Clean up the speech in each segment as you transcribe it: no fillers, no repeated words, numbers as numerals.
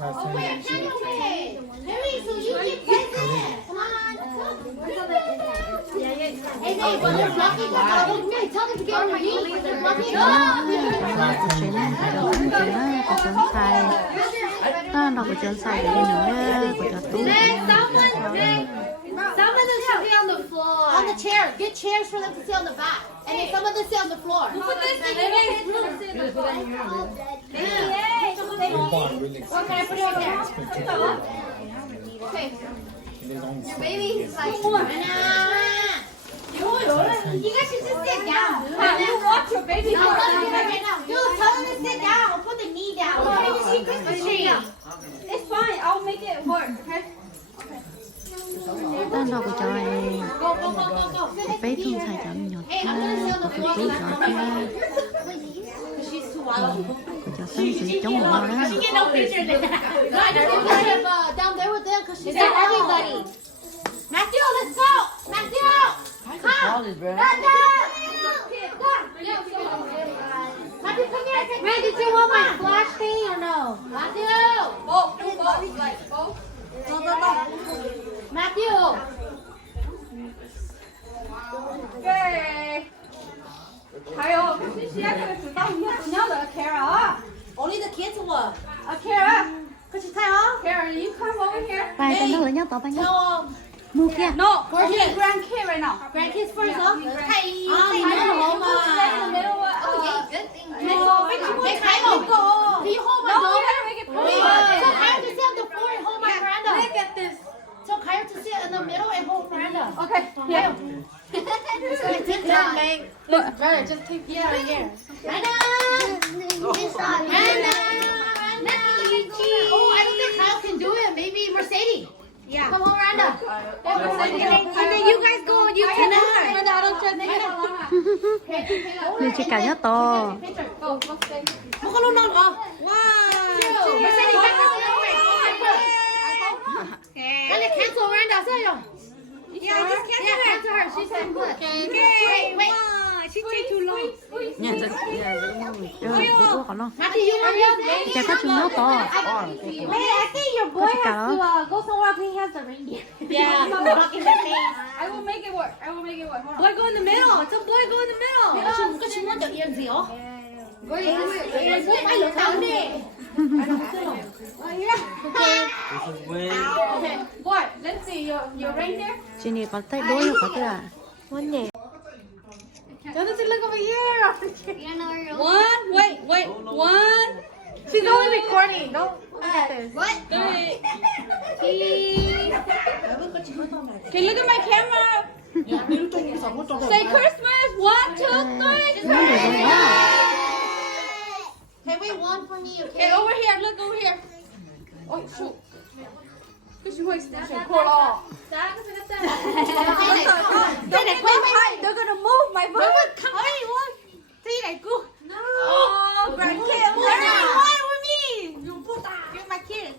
Harry, so you get present. Come on. Hey, but they're blocking the bottle. Tell them to get on my knee. They're blocking Someone that should be on the floor. On the chair. Get chairs for them to sit on the back. And then someone to sit on the floor. Who put this in the floor? What can I put it over there? Okay. Your baby is like, you guys should just sit down. You watch your baby. No, dude, tell them to sit down. Put the knee down. Christmas tree. It's fine. I'll make it work. Okay. Tên đâu của cho em bé thương thầy chậm nhột của cái chú nhỏ kia của cho sáng sự chống mùa đó down there with them because she's got everybody. Matthew, let's go. Matthew, come. Matthew, come here. Ray, did you want my flash thing or no? Matthew. Go. Matthew. Okay. 还有，这些可是知道你不要的 Kara。 Only the kids will. Kara. Could you tie off? Kara, you come over here. bài tên nó lại nhớ tao nhớ mua kia No, we're here. Grandkid right now. Grandkids first, huh? Stay in the middle. Good thing. No, Hey, Kyle, can you hold my no, dog? we gotta make it So pretty. Kyle to sit on the floor and hold my Miranda. Look at this. So Kyle to sit in the middle and hold Miranda. Okay, here. Look, brother, just keep right here. Miranda! Miranda! Oh, I don't think Kyle can do it. Maybe Mercedes. Yeah. Come on, Miranda. And then you guys go. You cannot. Miranda, I don't trust nên chỉ cả nhớ to Một con luôn non hả? Wow. Mercedes, back up. Can you cancel Miranda? Say yo. Yeah, just cancel her. She's so good. Okay. Wait. She take too long. nhà rất của con nó Matthew, you want this? chả có chúng nó to Wait, I think your boy has to go somewhere because he has the reindeer. Yeah. Blocking the face. I will make it work. Hold on. Boy, go in the middle. It's a boy, go in the middle. Có chúng nó được yên gì hả? Ai lột tao đi. Okay, boy, let's see your reindeer. chị này có tay đôi có tay à con nhẹ Jonathan, look over here. Wait. One. She's only recording. Don't look at this. What? Can you look at my camera? Say Christmas. 1, 2, 3. Hey, wait, one for me, okay? Okay, over here. Look over here. Oh shoot. Cái chú hơi khổ lọ. They're gonna move my bird. Come on, see that good. No. Oh, grandkid. Why with me? You're my kid.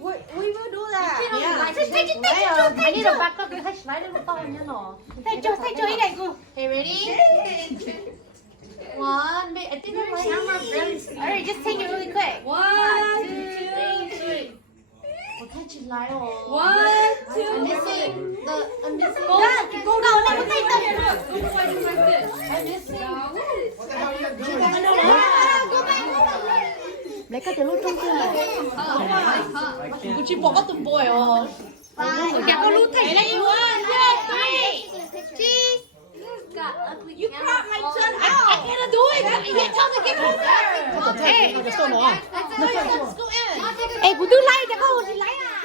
We will do that. Yeah. Take it. I need to back up because slide it down, you know. Take it, go. Hey, ready? One. I think the camera very. Alright, just take it really quick. 1, 2, 3. 我太起来哦。 1, 2, I'm missing. I'm missing. Go Let me take the. Go like this. I'm missing. lấy cái từ lúc trong kia này Chị bỏ tụi bồi rồi. Dạ con lút thành đây. 1, 2, 3. Cheese. You caught my son out. I cannot do it. You tell me to get over. Hey, let's go in. Ê, của tôi lấy cho con, tôi lấy à.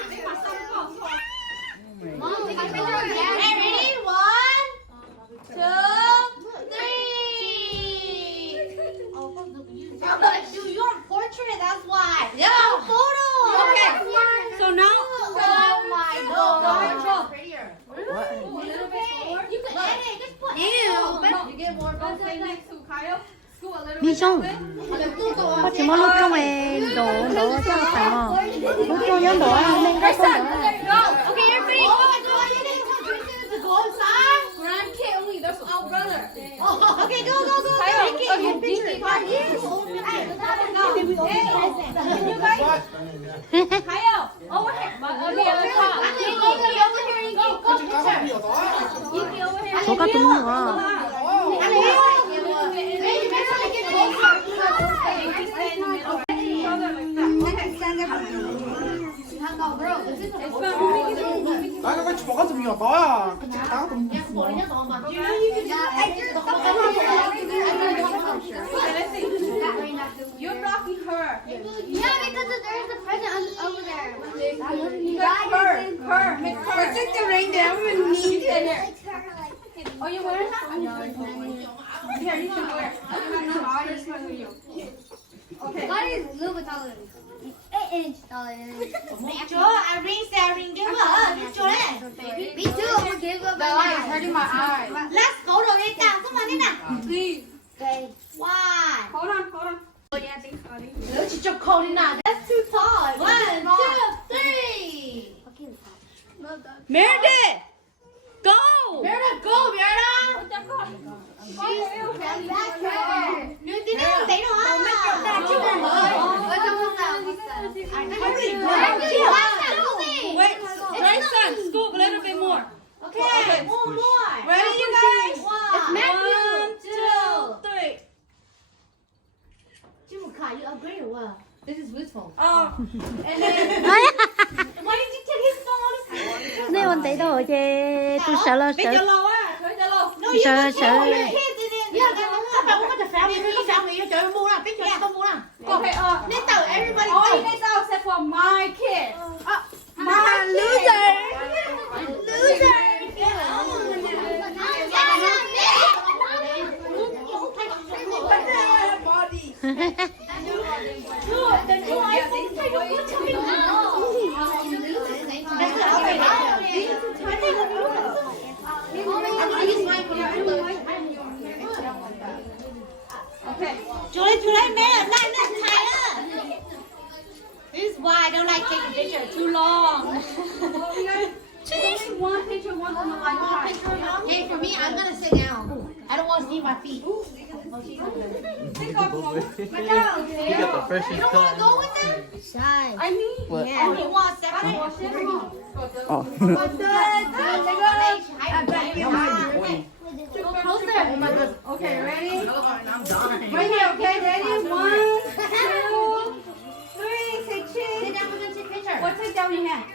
Mom, take a picture of Dad. Hey, ready? 1, 2, 3. Dude, you're on portrait, that's why. Yeah. Photo. Okay. So now. Oh my God. Go. what A little bit forward. You can edit. Just put. You get more. Go stay next to Kyle. Scoot a little đi bit. xong có chỉ muốn lúc trong em đổ cho phải mà lúc trong nhóm đổ lên cái con There you go. Okay, everybody. Oh my God, you didn't to go inside. Grandkid only. That's our brother. Oh, okay, go. Kyle, Take it. okay, Picture. Can you guys Kyle, over here. Over here. 뭐가 듣는 거야? 나가 같이 뭐가 좀 이어 너야. 그치 나가 좀. You're blocking her. Yeah, because there's a present over there. Her. Make her. Take the rain down and need it. Oh, you wear that? Here, you can wear. Okay. What is a little bit taller than me? 8 inch taller than me. Me too. I'm gonna give up The light is hurting my eye. Let's go to it down. Come on, in now. Please. Okay. One. Hold on. Oh, yeah, I think so. That's too tall. 1, 2, 3. Meredith! Go! Meredith, go, Meredith. New tin đâu đấy đâu á? Wait, Grayson, scoop a little bit more. Okay, one more. Ready, you guys? It's 1, 2, 3. You agree or what? This is Ruth's phone. Oh, And then, why did you take his phone? Nếu anh thấy đồ chứ tôi sợ lo Biết sợ cho lâu á, thử cho lâu. No, you Sợ, can sợ. tell your kids and then các bạn có thể phá mình, có phá mình, trời ơi mua nào, biết cho con mua nào. Okay, Nên tao everybody. all you guys are except for my kids. My loser. Loser. Okay. Julie, man, like that Tyler. This is why I don't like taking pictures too long. One picture, one on the light. Hey, for me, I'm gonna sit down. I don't want to see my feet. Think of one. You got the freshest You don't want cut. to go with them? Shy. I mean, What? Oh, you want separate? Oh. Oh my God. okay, ready? I'm dying. Right here, okay, ready? 1, 2, 3, say cheese. Sit down, we're gonna take pictures. What take down your hand?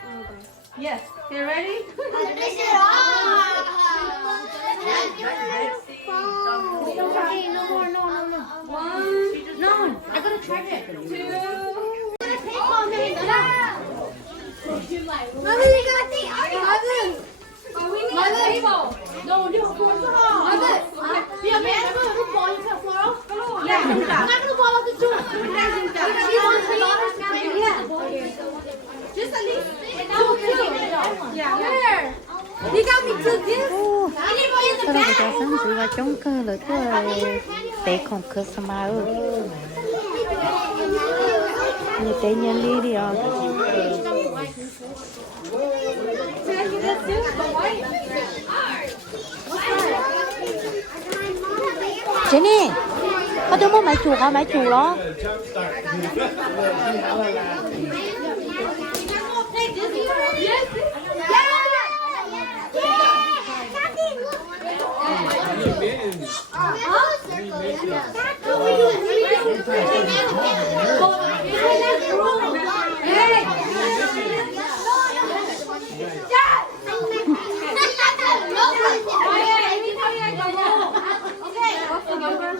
Yes. Okay, ready? Finish it off. Okay, no more, no. 1, No, I gotta charge it. 2. Mommy, you got the article. Oh, we need a table. No, you have to Yeah, man, I'm gonna ball you can floral. Yeah, I'm not gonna ball up the two. She wants her daughter's screen. Yeah. Just at least two. Yeah. Where? You got me two gifts. Anybody in the 사람이 back? 다 상주가 쫑크를 끄어에 베이컨 그 스마우 như tế nhân lý đi à Jenny có đứa mua máy chuột hả? Máy chuột đó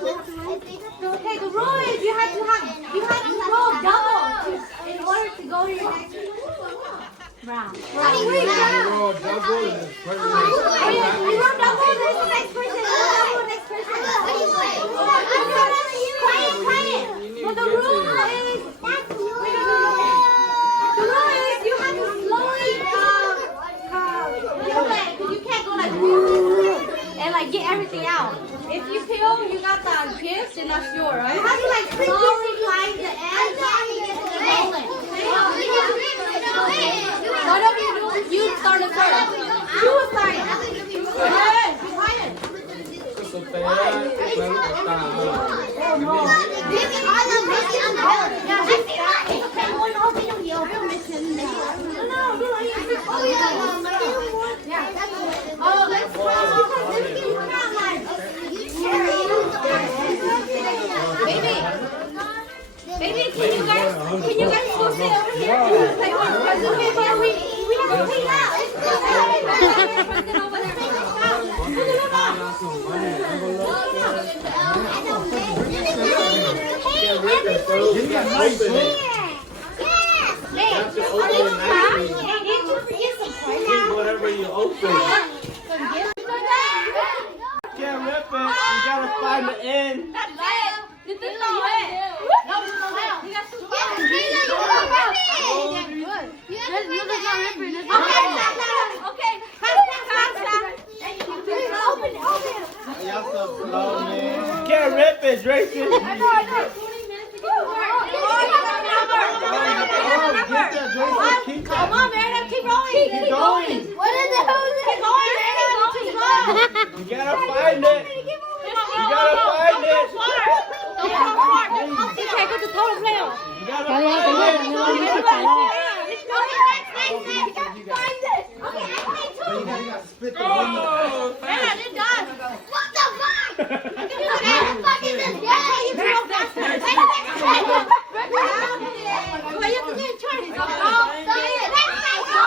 Okay, the rule is you have to roll double in order to go to your next round. Roll double and it's pretty nice. Oh yeah, you roll double, there's the next person. Roll next person. Quiet. But the rule is you have to slowly peel it, 'cause you can't go like and like get everything out. If you peel, you got the gift, and that's yours, right? You have to like slowly slide the end and roll it. Why don't you start it first? You start it. Can you guys go sit over here? Like, we have to clean up. Give me a nice one. Whatever you open. Can't rip it. You gotta find the end. Can't rip it, Drayson. Come on, man, keep going. Keep going. What is it? Keep going, man. Keep going. You gotta find it. You gotta find it. Okay, go to total player. You gotta Kali find cái it. này nó không biết phải là What the fuck? What the fuck is this? You broke that. Why you have to get in charge? You gotta find it, bro.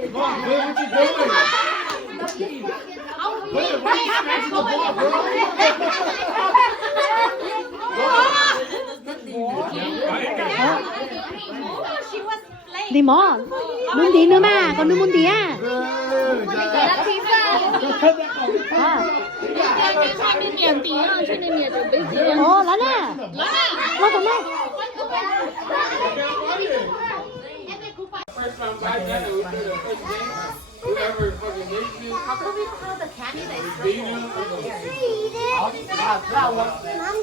Come on, good. What you doing? Put it right next to the ball, bro. đi mò muốn tí nữa mà còn nữa muốn tí à ồ lớn à lo tụi mày First time back then, it was the first game. Whoever fucking makes it. How come we don't have the candy that is Beat him. Mom,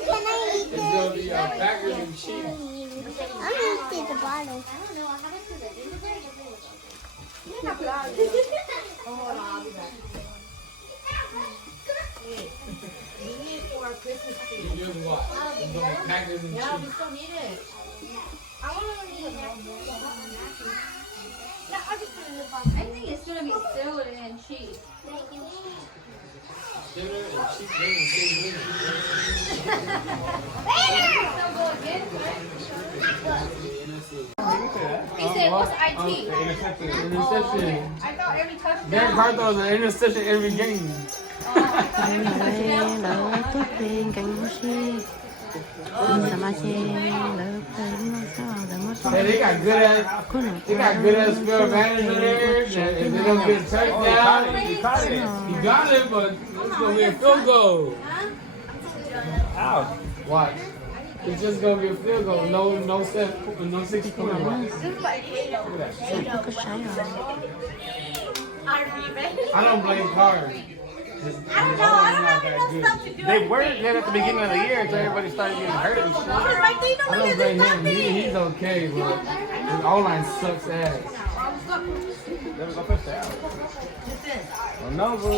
can I eat It's gonna be Packers and Chiefs. I'm gonna eat the bottle. You just watch. It's gonna be Packers and Chiefs. I think it's gonna be Stiller and cheese. Dinner and Chiefs win the same win. He said, what's IT? Interception. I thought every touchdown. Derek Carr throws an interception every game. đỡ tốt lên cánh chi sama che đỡ tay nó sao đỡ mất Hey, they got good ass field manager there. If they don't get a touchdown, you got it, but it's gonna be a field goal. Ow. Watch. It's just gonna be a field goal. No 60 point. Watch. Look at that. có sai rồi I don't blame Carr. They weren't good at the beginning of the year until everybody started getting hurt and shit. I don't blame him. He's okay, but his O-line sucks ass. Oh no, bro.